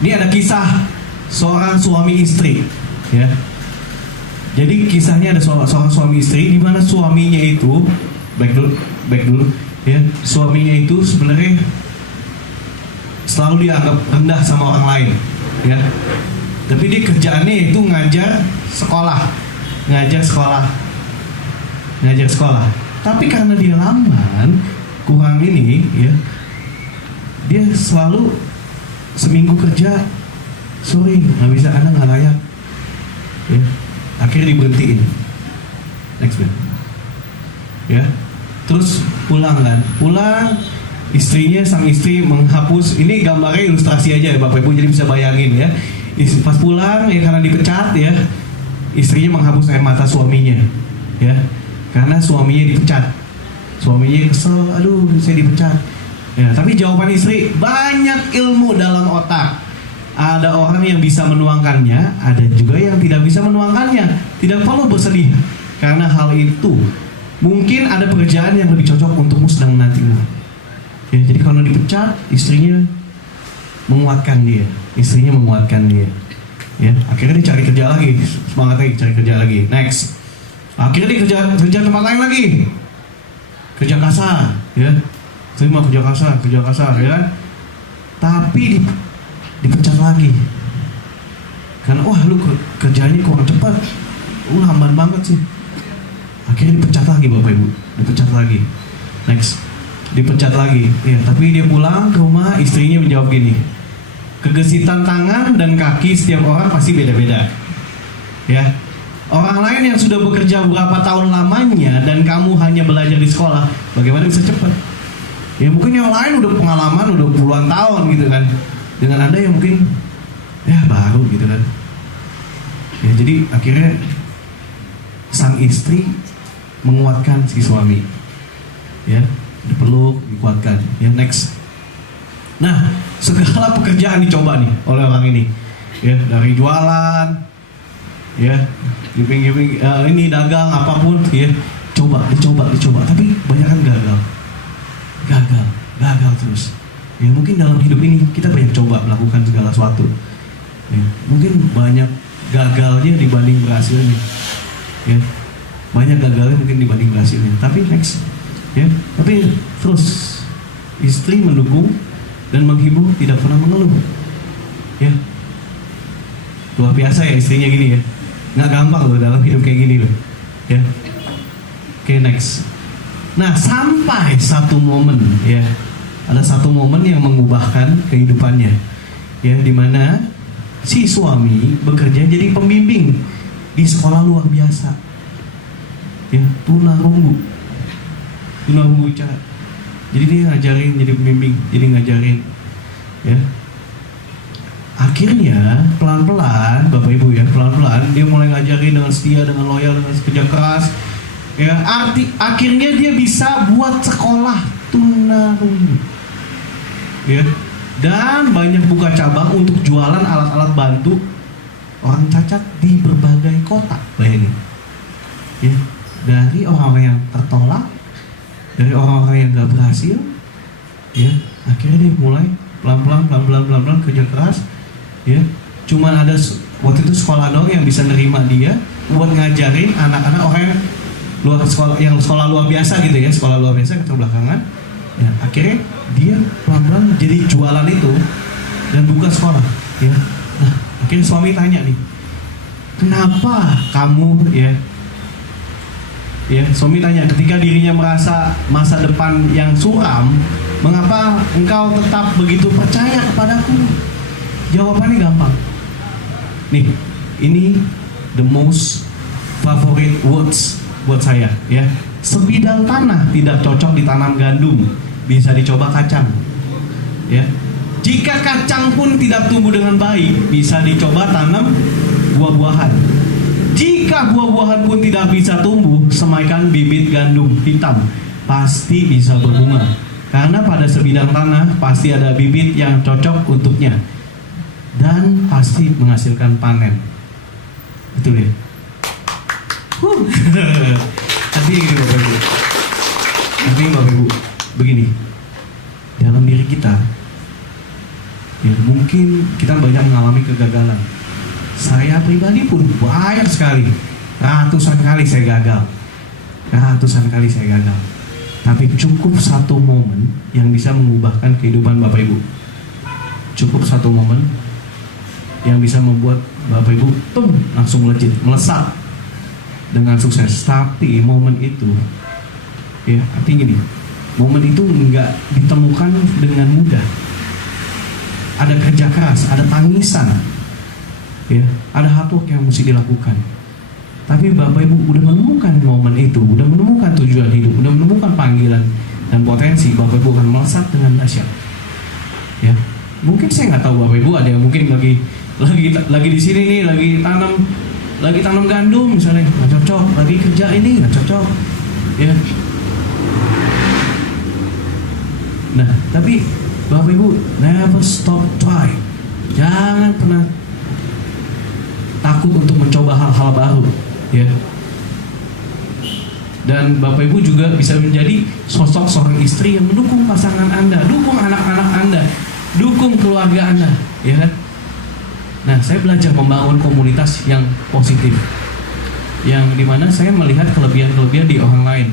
Ini ada kisah seorang suami istri, ya. Jadi kisahnya ada seorang suami istri di mana suaminya itu back dulu, ya. Suaminya itu sebenarnya selalu dianggap rendah sama orang lain, ya. Tapi dia kerjaannya itu ngajar sekolah. Tapi karena dia lamban, kurang ini, ya, dia selalu seminggu kerja, sorry nggak bisa, Anda nggak layak, ya. Akhirnya diberhentiin. Next man. Ya, terus pulang, istrinya, sang istri menghapus. Ini gambarnya ilustrasi aja ya Bapak Ibu, jadi bisa bayangin ya. Pas pulang ya, karena dipecat ya, istrinya menghapus air mata suaminya, ya, karena suaminya dipecat. Suaminya kesel, aduh saya dipecat. Ya, tapi jawaban istri, banyak ilmu dalam otak. Ada orang yang bisa menuangkannya, ada juga yang tidak bisa menuangkannya. Tidak perlu bersedih karena hal itu. Mungkin ada pekerjaan yang lebih cocok untukmu sedang menantimu. Ya, jadi kalau dipecat, istrinya menguatkan dia. Ya, akhirnya dia cari kerja lagi, semangat lagi cari kerja lagi. Next, akhirnya dia kerja tempat lain lagi, kerja kasar, ya, terima kerja kasar, ya kan? Tapi dipecat lagi, karena wah lu kerjanya kurang cepat, lu lamban banget sih. Akhirnya dipecat lagi Bapak Ibu, Next, dipecat lagi, ya. Tapi dia pulang ke rumah, istrinya menjawab gini, kegesitan tangan dan kaki setiap orang pasti beda-beda, ya. Orang lain yang sudah bekerja berapa tahun lamanya dan kamu hanya belajar di sekolah, bagaimana bisa cepat? Ya mungkin yang lain udah pengalaman, udah puluhan tahun gitu kan, dengan Anda yang mungkin ya baru gitu kan. Ya, jadi akhirnya sang istri menguatkan si suami, ya, dipeluk, dikuatkan. Ya, next. Nah, segala pekerjaan dicoba nih oleh orang ini, ya, dari jualan, ya, giving, ini dagang apapun, ya, dicoba, tapi banyak kan gagal terus. Ya, mungkin dalam hidup ini kita banyak coba melakukan segala sesuatu, ya, mungkin banyak gagalnya dibanding berhasilnya, ya, tapi next, ya, tapi terus istri mendukung dan menghibur, tidak pernah mengeluh, ya. Luar biasa ya istrinya gini ya, nggak gampang loh dalam hidup kayak gini loh, ya. Oke, next. Nah, sampai satu momen, ya, ada satu momen yang mengubahkan kehidupannya, ya, dimana si suami bekerja jadi pembimbing di sekolah luar biasa, ya, tunarungu bicara. Jadi dia ngajarin, jadi pembimbing, jadi ngajarin, ya. Akhirnya pelan-pelan Bapak Ibu ya, pelan-pelan dia mulai ngajarin dengan setia, dengan loyal, dengan kerja keras, ya. Akhirnya dia bisa buat sekolah tunarungu, ya, dan banyak buka cabang untuk jualan alat-alat bantu orang cacat di berbagai kota. Bayangin, ya, dari orang-orang yang tertolak, dari orang-orang yang gak berhasil, ya, akhirnya dia mulai pelan-pelan kerja keras, ya. Cuman ada waktu itu sekolah doang yang bisa nerima dia buat ngajarin anak-anak orang yang sekolah luar biasa gitu ya, sekolah luar biasa keterbelakangan, ya. Akhirnya dia pelan-pelan jadi jualan itu dan buka sekolah, ya. Nah, akhirnya suami tanya nih, kenapa kamu, ya, suami tanya, ketika dirinya merasa masa depan yang suram, mengapa engkau tetap begitu percaya kepadaku? Jawabannya gampang. Nih, ini the most favorite words buat saya, ya. Sebidang tanah tidak cocok ditanam gandum, bisa dicoba kacang, ya. Jika kacang pun tidak tumbuh dengan baik, bisa dicoba tanam buah-buahan. Jika buah-buahan pun tidak bisa tumbuh, semaikan bibit gandum hitam, pasti bisa berbunga. Karena pada sebidang tanah pasti ada bibit yang cocok untuknya dan pasti menghasilkan panen. Betul ya? Artinya Bapak Ibu, begini, dalam diri kita Ya, mungkin kita banyak mengalami kegagalan. Saya pribadi pun banyak sekali, ratusan kali saya gagal. Tapi cukup satu momen yang bisa mengubahkan kehidupan Bapak Ibu. Cukup satu momen yang bisa membuat Bapak Ibu langsung melesat dengan sukses. Tapi momen itu, ya artinya gini, momen itu nggak ditemukan dengan mudah. Ada kerja keras, ada tangisan, ya, ada hard work yang mesti dilakukan. Tapi Bapak Ibu udah menemukan momen itu, udah menemukan tujuan hidup, udah menemukan panggilan dan potensi, Bapak Ibu akan melesat dengan dahsyat. Ya, mungkin saya nggak tahu Bapak Ibu ada yang mungkin lagi di sini nih, lagi tanam gandum misalnya, nggak cocok, lagi kerja ini nggak cocok, ya. Nah, tapi Bapak Ibu never stop try, jangan pernah takut untuk mencoba hal-hal baru, ya. Dan Bapak Ibu juga bisa menjadi sosok seorang istri yang mendukung pasangan Anda, dukung anak-anak Anda, dukung keluarga Anda, ya kan? Nah, saya belajar membangun komunitas yang positif, yang dimana saya melihat kelebihan-kelebihan di orang lain.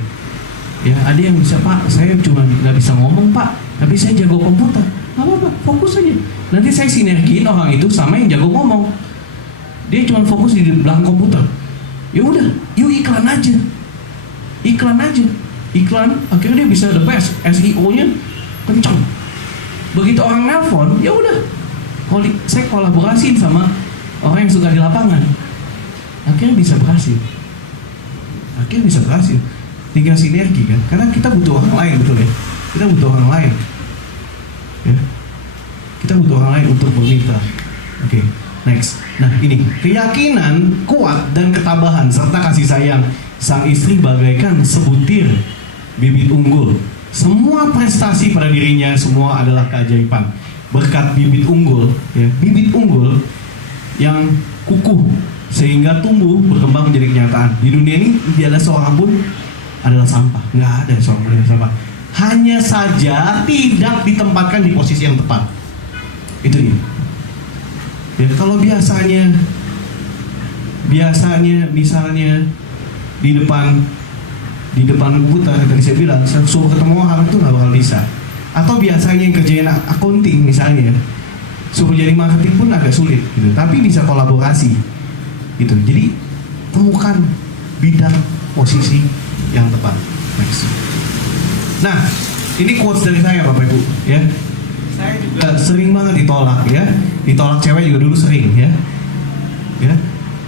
Ya, ada yang bisa, Pak, saya cuma nggak bisa ngomong, Pak, tapi saya jago komputer. Nggak apa-apa, fokus aja. Nanti saya sinergiin orang itu sama yang jago ngomong. Dia cuma fokus di belakang komputer. Ya udah, yuk iklan aja. Iklan, akhirnya dia bisa the best, SEO-nya kencang. Begitu orang nelpon, ya udah, saya kolaborasiin sama orang yang suka di lapangan. Akhirnya bisa berhasil. Tinggal sinergi kan, karena kita butuh orang lain, betul ya. Kita butuh orang lain, ya. Kita butuh orang lain untuk bermitra. Oke. Next. Nah, ini keyakinan kuat dan ketabahan serta kasih sayang sang istri bagaikan sebutir bibit unggul. Semua prestasi pada dirinya semua adalah keajaiban. Berkat bibit unggul, ya, bibit unggul yang kukuh sehingga tumbuh berkembang menjadi kenyataan. Di dunia ini tidak ada seorang pun adalah sampah. Nggak ada seorang pun adalah sampah. Hanya saja tidak ditempatkan di posisi yang tepat. Itu dia. Ya, kalau biasanya misalnya di depan komputer, tadi saya bilang, suruh ketemu orang itu nggak bakal bisa. Atau biasanya yang kerjain accounting misalnya, suruh jadi marketing pun agak sulit gitu. Tapi bisa kolaborasi gitu. Jadi temukan bidang posisi yang tepat. Next. Nah, ini quotes dari saya Bapak Ibu, ya. Saya juga sering banget ditolak, ya. Ditolak cewek juga dulu sering, ya.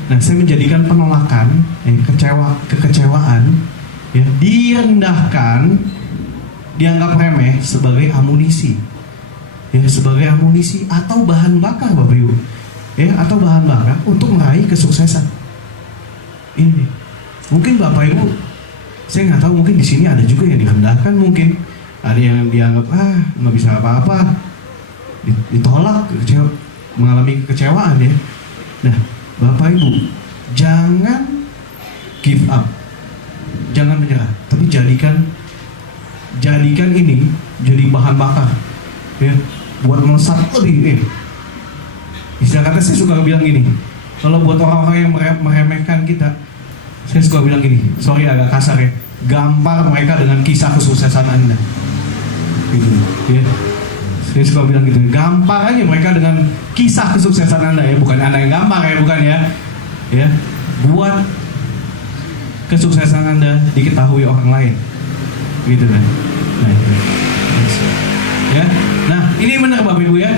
Nah, saya menjadikan penolakan, kekecewaan, ya, direndahkan, dianggap remeh sebagai amunisi, ya, sebagai amunisi atau bahan bakar Bapak Ibu, ya, atau bahan bakar untuk meraih kesuksesan. Ini mungkin Bapak Ibu, saya nggak tahu, mungkin di sini ada juga yang direndahkan, mungkin ada yang dianggap nggak bisa apa-apa, ditolak, mengalami kekecewaan, ya. Nah, Bapak Ibu, jangan give up, jangan menyerah, tapi jadikan ini jadi bahan bakar, ya, buat melesat lebih. Istilah kata saya suka bilang gini, kalau buat orang-orang yang meremehkan kita, saya suka bilang gini, sorry agak kasar ya, gampar mereka dengan kisah kesuksesan Anda, gitu, ya. Saya suka bilang gitu, gampar aja mereka dengan kisah kesuksesan Anda, ya, bukan Anda yang gampar, ya, bukan, ya, buat kesuksesan Anda diketahui orang lain, gitu kan. Nah, ya. Nah, ini benar Bapak Ibu, ya.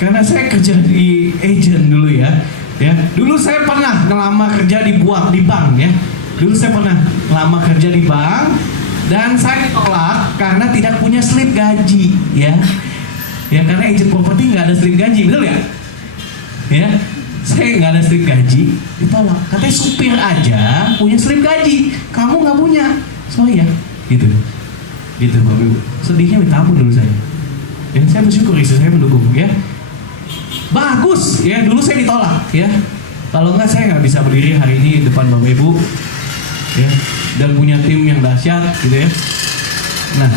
Karena saya kerja di agent dulu, ya. Dulu saya pernah ngelamar kerja di bank, ya. Dulu saya pernah ngelamar kerja di bank dan saya ditolak karena tidak punya slip gaji, ya. Ya, karena agent properti nggak ada slip gaji, betul ya? Ya. Saya nggak ada slip gaji, ditolak. Katanya supir aja punya slip gaji, kamu nggak punya. Sorry ya, gitu Bapak Ibu. Sedihnya minta ampun dulu saya. Ya, saya bersyukur istri saya mendukung, ya. Bagus, ya. Dulu saya ditolak, ya. Kalau nggak saya nggak bisa berdiri hari ini di depan Bapak Ibu, ya, dan punya tim yang dahsyat, gitu ya. Nah,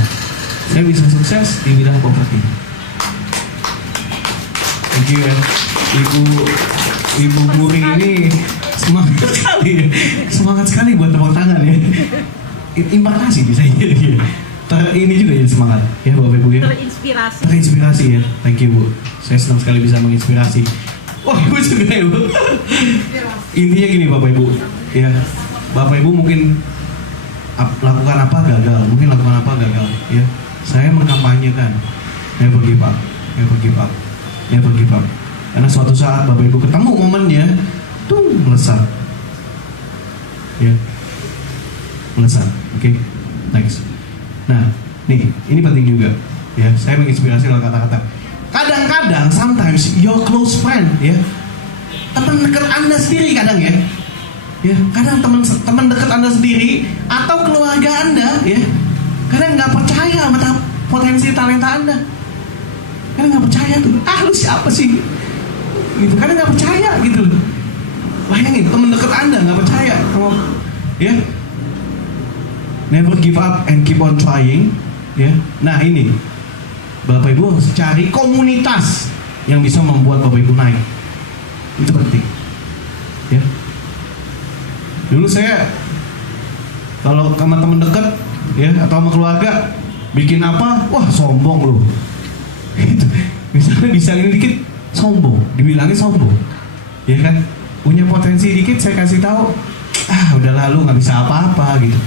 saya bisa sukses di bidang properti. Thank you ya. Ibu Muri ini semangat sekali ya. Semangat sekali buat tepuk tangan ya. Impakasi bisa jadi. Ini juga jadi semangat ya Bapak Ibu ya. Terinspirasi ya. Thank you Bu. Saya senang sekali bisa menginspirasi. Wah Ibu juga ya Bu. Intinya gini Bapak Ibu ya. Bapak Ibu mungkin lakukan apa gagal, mungkin lakukan apa gagal ya. Saya mengkampanyekan never give up, never give up, never give up. Karena suatu saat Bapak Ibu ketemu momennya, tuh melesat ya, melesat. Oke, next. Nah, nih, ini penting juga ya. Saya menginspirasi lewat kata-kata. Kadang-kadang, sometimes your close friend ya, teman dekat Anda sendiri kadang ya. Ya, kadang teman dekat Anda sendiri atau keluarga Anda ya, kadang nggak percaya sama potensi talenta Anda. Kadang nggak percaya tuh. Lu siapa sih? Gitu. Kadang nggak percaya gitu. Bayangin teman dekat Anda nggak percaya sama ya. Never give up and keep on trying ya. Nah ini Bapak Ibu harus cari komunitas yang bisa membuat Bapak Ibu naik. Itu penting ya. Dulu saya kalau sama teman dekat ya atau sama keluarga bikin apa, wah sombong loh. Gitu. Misalnya bisa ini dikit sombong, dibilangin sombong, ya kan? Punya potensi dikit saya kasih tahu, udah lalu nggak bisa apa-apa gitu.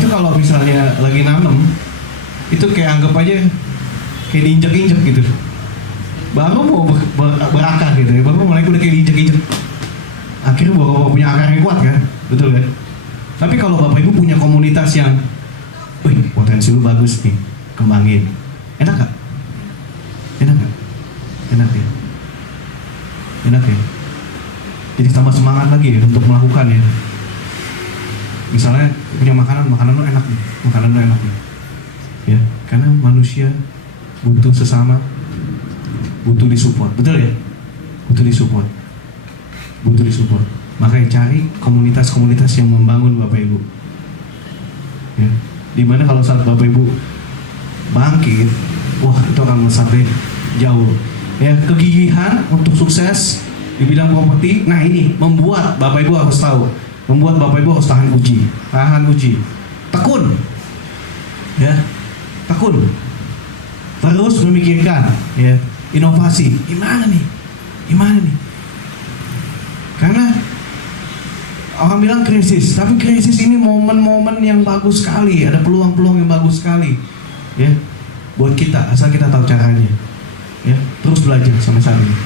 Itu kalau misalnya lagi nanam, itu kayak anggap aja kayak diinjek-injek gitu. Baru mau berakar gitu ya, baru mulai udah kayak diinjek-injek. Akhirnya baru punya akar yang kuat kan, betul kan? Tapi kalau Bapak Ibu punya komunitas yang, wih potensi lu bagus nih, kembangin. Enak gak? Enak gak? Enak ya? Enak ya? Jadi tambah semangat lagi ya untuk melakukan ya. Misalnya punya makanan lu enak nih, makanan lu enak nih. Ya, karena manusia butuh sesama, butuh disupport, betul ya? Butuh disupport. Makanya cari komunitas-komunitas yang membangun Bapak Ibu. Ya, dimana kalau saat Bapak Ibu bangkit, wah itu akan melesat jauh. Ya, kegigihan untuk sukses di bidang properti. Nah ini membuat Bapak Ibu harus tahu, membuat Bapak Ibu harus tahan uji, tekun, ya, tekun, terus memikirkan, ya, inovasi. Gimana nih? Karena orang bilang krisis, tapi krisis ini momen-momen yang bagus sekali, ada peluang-peluang yang bagus sekali, ya, buat kita asal kita tahu caranya, ya, terus belajar sampai saat ini,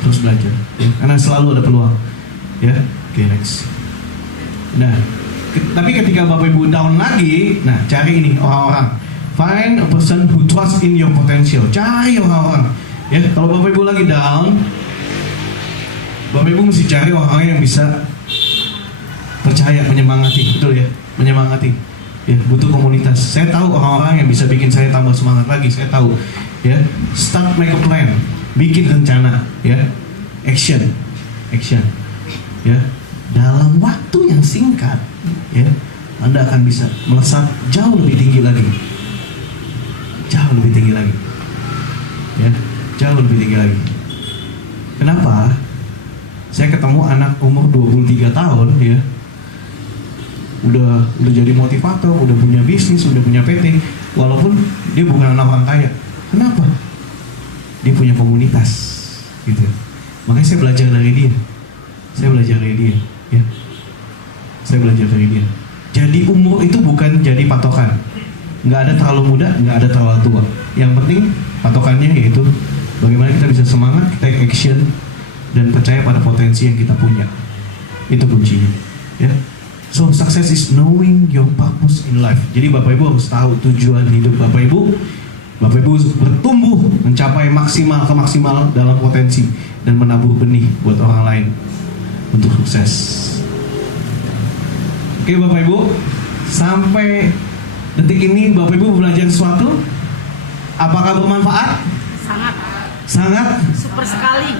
terus belajar, ya, karena selalu ada peluang, ya. Oke, next. Nah, tapi ketika Bapak Ibu down lagi, nah cari ini orang-orang, find a person who trust in your potential, cari orang-orang, ya. Kalau Bapak Ibu lagi down, Bapak Ibu mesti cari orang-orang yang bisa percaya, menyemangati, betul ya, menyemangati. Ya, butuh komunitas. Saya tahu orang-orang yang bisa bikin saya tambah semangat lagi. Saya tahu, ya. Start make a plan, bikin rencana, ya. Action, ya. Dalam waktu yang singkat, ya, Anda akan bisa melesat jauh lebih tinggi lagi, ya, jauh lebih tinggi lagi. Kenapa? Saya ketemu anak umur 23 tahun, ya. Udah jadi motivator, udah punya bisnis, udah punya PT, walaupun dia bukan anak orang kaya. Kenapa? Dia punya komunitas, gitu. Makanya saya belajar dari dia. Ya. Saya belajar dari dia. Jadi umur itu bukan jadi patokan. Nggak ada terlalu muda, nggak ada terlalu tua. Yang penting patokannya yaitu bagaimana kita bisa semangat, take action, dan percaya pada potensi yang kita punya. Itu kuncinya, ya. So success is knowing your purpose in life. Jadi Bapak Ibu harus tahu tujuan hidup Bapak Ibu. Bapak Ibu bertumbuh mencapai maksimal ke maksimal dalam potensi dan menabur benih buat orang lain untuk sukses. Oke Bapak Ibu, sampai detik ini Bapak Ibu belajar sesuatu? Apakah bermanfaat? Sangat. Super sekali.